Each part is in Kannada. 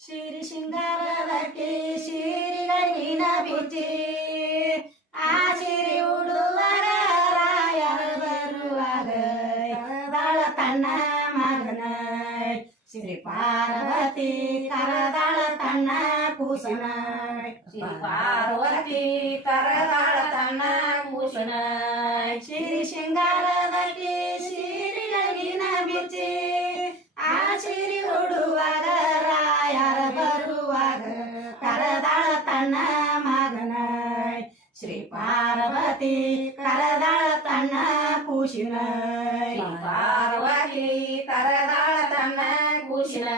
ಶಿರಿ ಶಿಂಗಾರದಕ್ಕೆ ಶಿರಿಗಳಿನ ಬಿಚ್ಚಿ ಆ ಶಿರಿ ಉಡುವಾಗ ರಾಯರ ಬರುವಾಗ ಕರದಾಳ ತನ್ನ ಮಗನ ಶ್ರೀ ಪಾರ್ವತಿ ಕರದಾಳ ತನ್ನ ಕೂಸನ ಶ್ರೀ ಪಾರ್ವತಿ ಕರದಾಳ ತನ್ನ ಕೂಸನ ಶಿರಿ ಶಿಂಗಾರದಕ್ಕೆ ಶಿರಿಗಳಿನ ಬಿಚ್ಚಿ ಆ ಶಿರಿ ಉಡುವಾಗ ರಾಯರ ಬರುವಾಗ ಕರದಾಳ ತನ್ನ ಮಗನ ಶ್ರೀ ಪಾರ್ವತಿ ಕರದಾಳ ತನ್ನ ಕೂಸಿನ ಪಾರ್ವತಿ ಕರದಾಳ ತನ್ನ ಕೂಸಿನ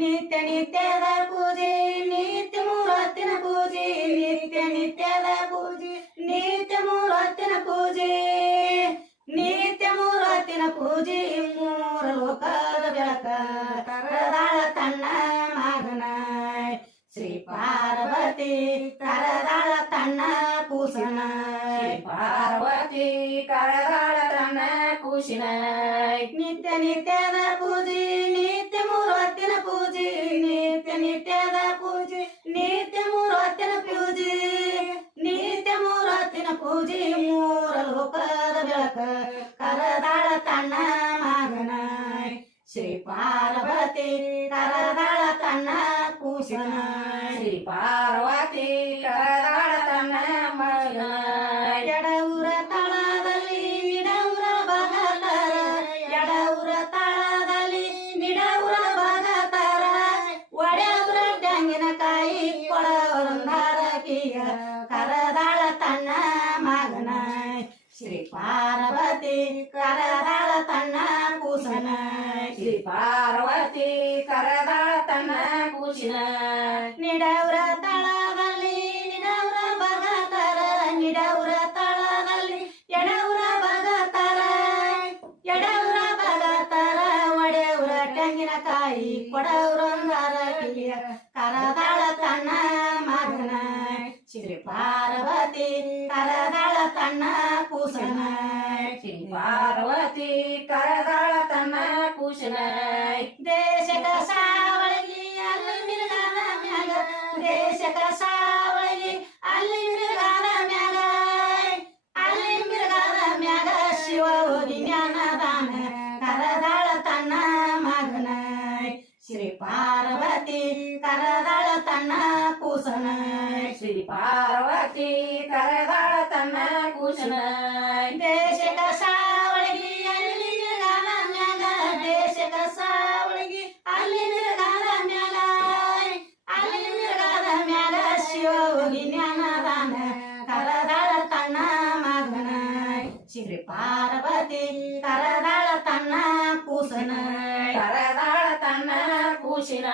ನಿತ್ಯ ನಿತ್ಯದ ಪೂಜೆ ನಿತ್ಯ ಮೂರತ್ತಿನ ಪೂಜೆ ನಿತ್ಯ ನಿತ್ಯದ ಪೂಜೆ ನಿತ್ಯ ಮೂರತ್ತಿನ ಪೂಜೆ ನಿತ್ಯ ಮೂರತ್ತಿನ ಪೂಜೆ ಮೂರು ಲೋಕದ ಬೆಳಕ ಕರದಾಳ ತನ್ನ ಮಗನ ಶ್ರೀ ಪಾರ್ವತಿ ಕರದಾಳ ತನ್ನ ಕೂಸನ ಪಾರ್ವತಿ ಕರದಾಳ ತನ್ನ ಕೂಸಿನ ನಿತ್ಯ ನಿತ್ಯದ ಪೂಜೆ ನಿತ್ಯ ಮೂರತ್ತಿನ ಪೂಜೆ ನಿತ್ಯ ನಿತ್ಯದ ಪೂಜೆ ನಿತ್ಯ ಮೂರತ್ತಿನ ಪೂಜೆ ನಿತ್ಯ ಮೂರತ್ತಿನ ಪೂಜೆ ಮೂರ ಲೋಕದ ಬೆಳಕ ಕರದಾಳ ತನ್ನ ಮಗನ ಶ್ರೀ ಪಾರ್ವತಿ ಕರದಾಳ ತನ್ನ ಕೂಸನ ಶ್ರೀ ಪಾರ್ವತಿ ಕರದಾಳ ತನ್ನ ಮಗನ ಎಡವುರ ತಳದಲ್ಲಿ ನಿಡವುರ ಬಗತರ ಎಡವುರ ತಳದಲ್ಲಿ ನಿಡವುರ ಬಗತರ ಒಡೆಯುರ ತೆಂಗಿನಕಾಯಿ ಕೊಡವರಂದಾರಕಿಯ ಕರದಾಳ ತನ್ನ ಮಗನ ಶ್ರೀ ಪಾರ್ವತಿ ಕರದಾಳ ತನ್ನ ಕೂಸನ ಶ್ರೀ ಪಾರ್ವತಿ ಕರದಾಳ ತನ್ನ ಕೂಸಿನ ನಿಡವ್ರ ತಳದಲ್ಲಿ ನಿಡವ್ರ ಬಗತರ ನಿಡವ್ರ ತಳದಲ್ಲಿ ಎಡವ್ರ ಬಗತರ ಎಡವ್ರ ಬಗತರ ಒಡೆವ್ರ ತೆಂಗಿನಕಾಯಿ ಕೊಡವ್ರಂಗಾರಕಿಯ ಕರದಾಳ ತನ್ನ ಮಗನ ಶ್ರೀ ಪಾರ್ವತಿ ಕರದಾಳ ತನ್ನ ಕೂಸನ ಶ್ರೀ ಪಾರ್ವತಿ ಕರದಾಳ ತನ್ನ ಕೂಸನ ದೇಶಕ ಸಾವಳಿಗೆ ಅಲ್ಲಿ ಮಿರ್ಗಾದ ಮ್ಯಾಗ ದೇಶಕ ಸಾವಳಿಗೆ ಅಲ್ಲಿ ಮಿರ್ಗಾದ ಮ್ಯಾಗ ಅಲ್ಲಿ ಮಿರ್ಗಾದ ಮ್ಯಾಗ ಶಿವ ಹೋಗಿ ಜ್ಞಾನದಾನ ಕರದಾಳ ತನ್ನ ಮಗನ ಶ್ರೀ ಪಾರ್ವತಿ ಕರದಾಳ ತನ್ನ ಕೂಸನ ಶ್ರೀ ಪಾರ್ವತಿ ಕರದಾಳ ತನ್ನ ಕೂಸನ ದೇಶಕ ಸಾವಳಿಗೆ ಅಲ್ಲಿ ಮಿರ್ಗಾದ ಮ್ಯಾಗ ದೇಶಕ ಸಾವಳಿಗೆ ಅಲ್ಲಿ ಮಿರ್ಗಾದ ಮ್ಯಾಗ ಅಲ್ಲಿ ಮಿರ್ಗಾದ ಮ್ಯಾಗ ಶಿವ ಹೋಗಿ ಜ್ಞಾನದಾನ ಕರದಾಳ ತನ್ನ ಮಗನ ಶ್ರೀ ಪಾರ್ವತಿ ಕರದಾಳ ತನ್ನ ಕೂಸನ ಕರದಾಳ ತನ್ನ ಕೂಸಿನ